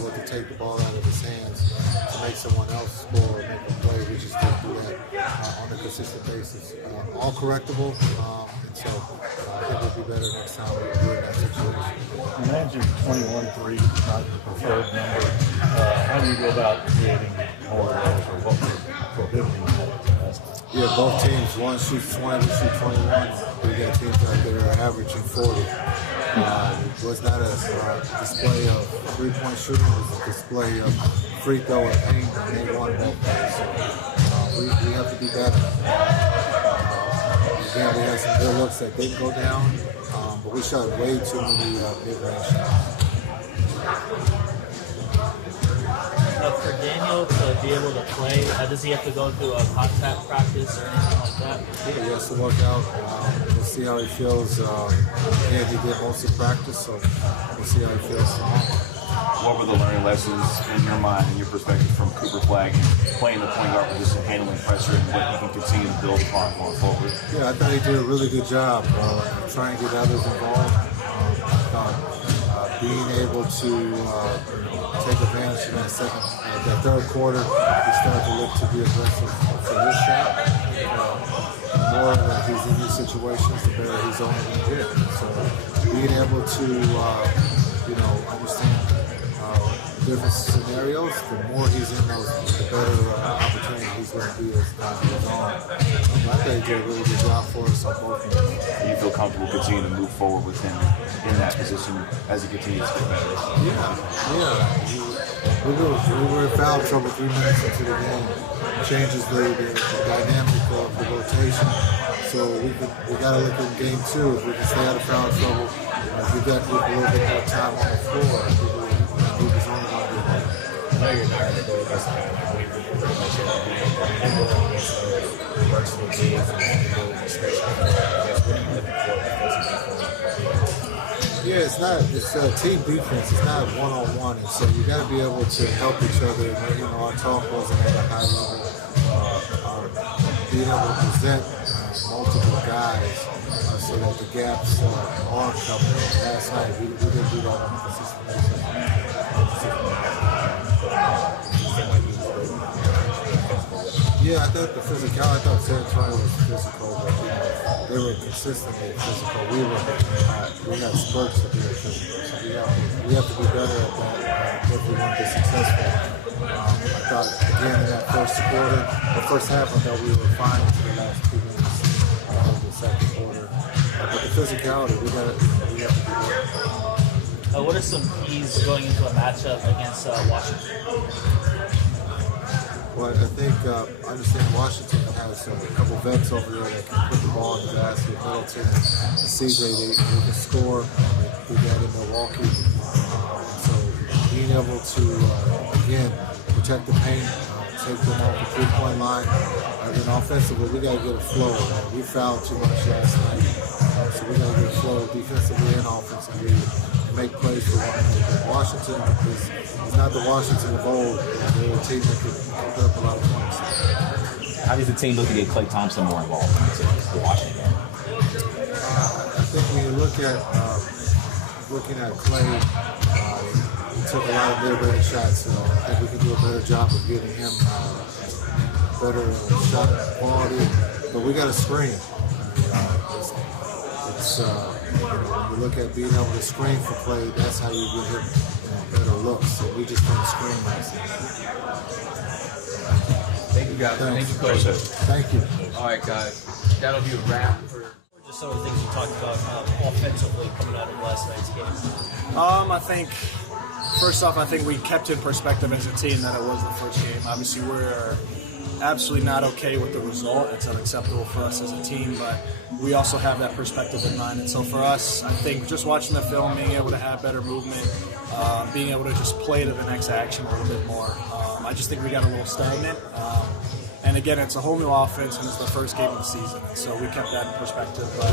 able to take the ball out of his hands to make someone else score or make a play. We just don't do that on a consistent basis. All correctable, and so I think we'll be better next time we're in that situation. You mentioned 21 threes, not your preferred number. How do you go about creating more of those, or what we're prohibiting that? Yeah, both teams. One shoots 20, we shoot 21. We got teams out there are averaging 40. It was not a display of three-point shooting. It was a display of free throw and paint, and they won both days. So we have to be better. Again, we had some good looks that didn't go down, but we shot way too many mid-range shots. For Daniel to be able to play, does he have to go through a contact practice or anything like that? Yeah, he has to work out. We'll see how he feels. Again, he did most of practice, so we'll see how he feels tomorrow. What were the learning lessons in your mind and your perspective from Cooper Flagg and playing the point guard position, handling pressure, and what he can continue to build upon going forward? Yeah, I thought he did a really good job trying to get others involved. I thought being able to take advantage of that third quarter, he started to look to be aggressive for his shot. The more that he's in these situations, the better he's only going to get. So being able to, understand different scenarios, the more he's in those, the better opportunity he's going to be as time goes on. I think he did a really good job for us on both ends. Do you feel comfortable continuing to move forward with him in that position as he continues to get better? Yeah. We were in foul trouble 3 minutes into the game. Changes the dynamic of the rotation. So we got to look at game 2. If we can stay out of foul trouble, give that group a little bit more time on the floor. I think the group is only going to be better. I know you're not going to go against the way we pretty much end up against the versatile teams and go especially against what are you looking for defensively? Yeah, it's a team defense. It's not one-on-one, and so you got to be able to help each other. Our talk wasn't at a high level. Being able to present multiple guys so that the gaps are covered. Last night we didn't do that on a consistent basis. Yeah, I thought San Antonio was physical, but they were consistently physical. We had spurts of being physical, so we have to be better at that if we want to be successful. I thought, again, in that the first half, I thought we were fine until the last 2 minutes of the second quarter. But the physicality, we have to be better. What are some keys going into a matchup against Washington? Well, I think I understand Washington has a couple vets over there that can put the ball in the basket. Middleton and CJ, they can score. They did that in Milwaukee. So being able to, again, protect the paint, take them off the three-point line. And then offensively, we got to get a flow. We fouled too much last night. So we got to get a flow defensively and offensively and make plays for Washington. Is not the Washington of old. They're a team that could put up a lot of points. How does the team look to get Klay Thompson more involved in the Washington game? I think when you look at Klay, he took a lot of mid-range shots. So I think we can do a better job of getting him better shot quality. But we got to screen. When you look at being able to screen for Klay, that's how you get him better looks. So we just don't screen last night. Thank you, guys. Thanks. Thank you, Coach. Thank you. All right, guys. That'll be a wrap for. Just some of the things you talked about offensively coming out of last night's game. I think, first off, I think we kept in perspective as a team that it was the first game. Obviously, we're absolutely not okay with the result. It's unacceptable for us as a team, but we also have that perspective in mind. And so for us, I think just watching the film, being able to have better movement, being able to just play to the next action a little bit more. I just think we got a little stagnant. And again, it's a whole new offense, and it's the first game of the season. And so we kept that in perspective, but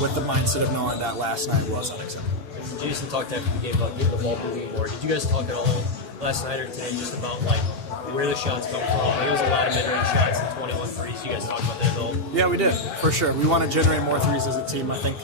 with the mindset of knowing that last night was unacceptable. Jason talked after the game about getting the ball moving more. Did you guys talk at all last night or today just about like where the shots come from? There was a lot of mid-range shots and 21 threes. You guys talked about that at all? Yeah, we did, for sure. We want to generate more threes as a team. I think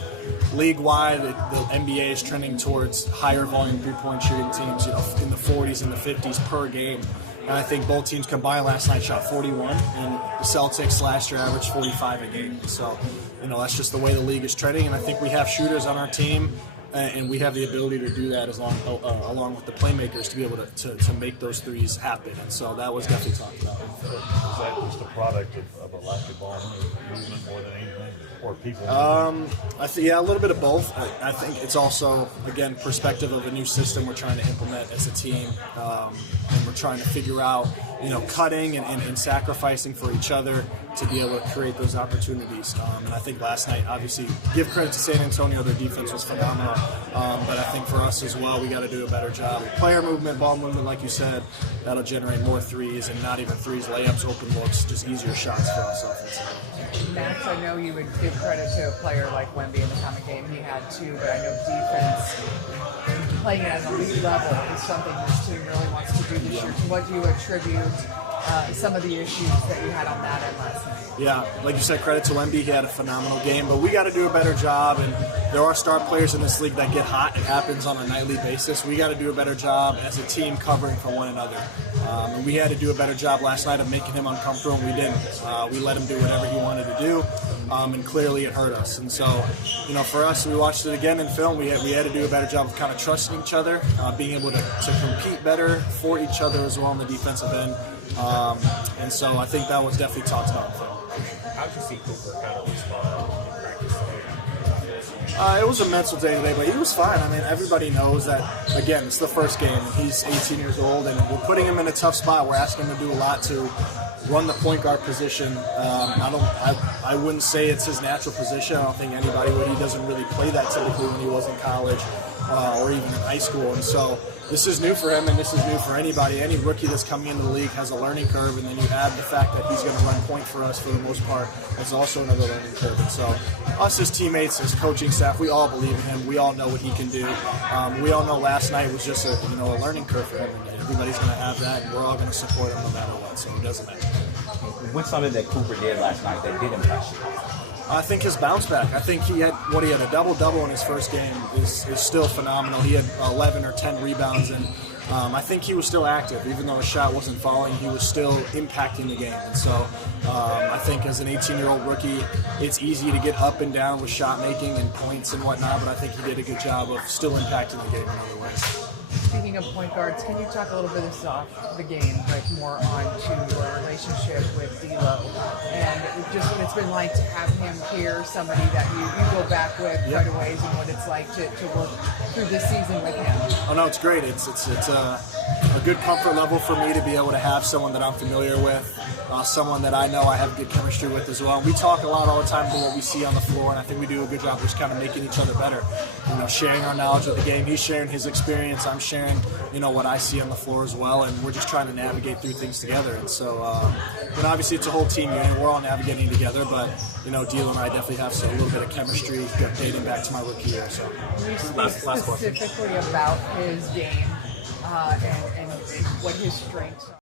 league-wide, the NBA is trending towards higher volume three-point shooting teams, in the 40s and the 50s per game. And I think both teams combined last night shot 41, and the Celtics last year averaged 45 a game. So, that's just the way the league is trending, and I think we have shooters on our team, and we have the ability to do that along with the playmakers to be able to make those threes happen. And so that was definitely talked about. Is that just a product of a lack of ball movement more than anything, or people? I think a little bit of both. I think it's also, again, perspective of a new system we're trying to implement as a team, and we're trying to figure out, cutting and sacrificing for each other to be able to create those opportunities. And I think last night, obviously, give credit to San Antonio, their defense was phenomenal. But I think for us as well, we got to do a better job. Player movement, ball movement, like you said, that'll generate more threes, and not even threes, layups, open looks, just easier shots for us offensively. Max, I know you would give credit to a player like Wemby in the kind of game he had too, but I know defense, playing at an elite level, is something this team really wants to do this year. So what do you attribute some of the issues that you had on that end last night? Yeah, like you said, credit to Wemby. He had a phenomenal game, but we got to do a better job, and there are star players in this league that get hot. It happens on a nightly basis. We got to do a better job as a team covering for one another. And we had to do a better job last night of making him uncomfortable, and we didn't. We let him do whatever he wanted to do, and clearly it hurt us. And so, for us, we watched it again in film. We had to do a better job of kind of trusting each other, being able to compete better for each other as well on the defensive end. And so I think that was definitely talked about in film. How'd you see Cooper kind of respond in practice today? It was a mental day today, but he was fine. I mean, everybody knows that, again, it's the first game, and he's 18 years old, and we're putting him in a tough spot. We're asking him to do a lot to run the point guard position. I wouldn't say it's his natural position. I don't think anybody would. He doesn't really play that typically when he was in college or even in high school. And so this is new for him, and this is new for anybody. Any rookie that's coming into the league has a learning curve, and then you add the fact that he's going to run point for us for the most part. That's also another learning curve. And so us as teammates, as coaching staff, we all believe in him. We all know what he can do. We all know last night was just a learning curve for him, and everybody's going to have that, and we're all going to support him no matter what. So it doesn't matter. What's something that Cooper did last night that did impress you? I think his bounce back. I think he had a double-double in his first game is still phenomenal. He had 11 or 10 rebounds, and I think he was still active. Even though his shot wasn't falling, he was still impacting the game. And so I think as an 18-year-old rookie, it's easy to get up and down with shot making and points and whatnot, but I think he did a good job of still impacting the game in other ways. Speaking of point guards, can you talk a little bit off the game, but more on to your relationship with D'Lo, and just what it's been like to have him here, somebody that you go back with quite a ways, and what it's like to work through this season with him? Oh no, it's great. It's a good comfort level for me to be able to have someone that I'm familiar with, someone that I know I have good chemistry with as well. We talk a lot all the time about what we see on the floor, and I think we do a good job just kind of making each other better. Sharing our knowledge of the game. He's sharing his experience. I'm sharing, what I see on the floor as well, and we're just trying to navigate through things together. And so, obviously it's a whole team unit. We're all navigating together, but D'Lo and I definitely have a little bit of chemistry dating back to my rookie year. So, can you speak specifically about his game and what his strengths are?